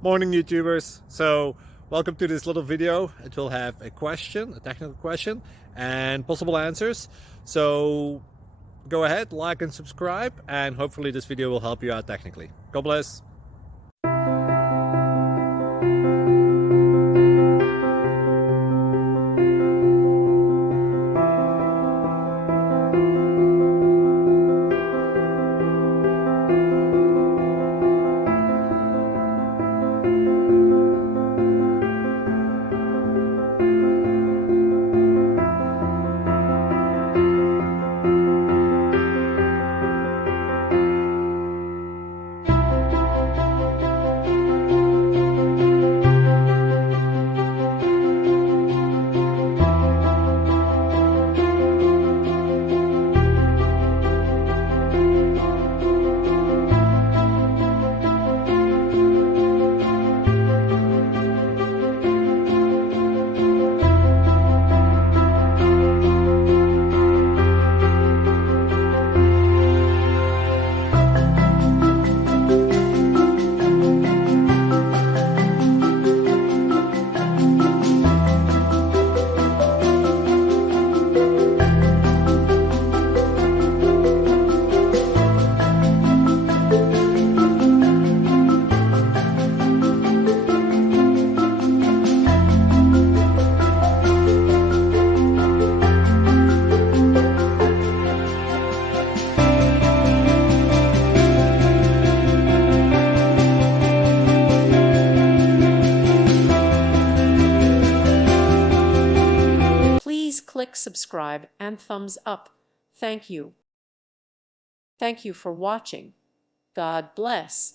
Morning YouTubers. So welcome to this little video. It will have a question, a technical question, and possible answers. So go ahead, like and subscribe, and hopefully this video will help you out technically. God bless. Please click subscribe and thumbs up. Thank you. Thank you for watching. God bless.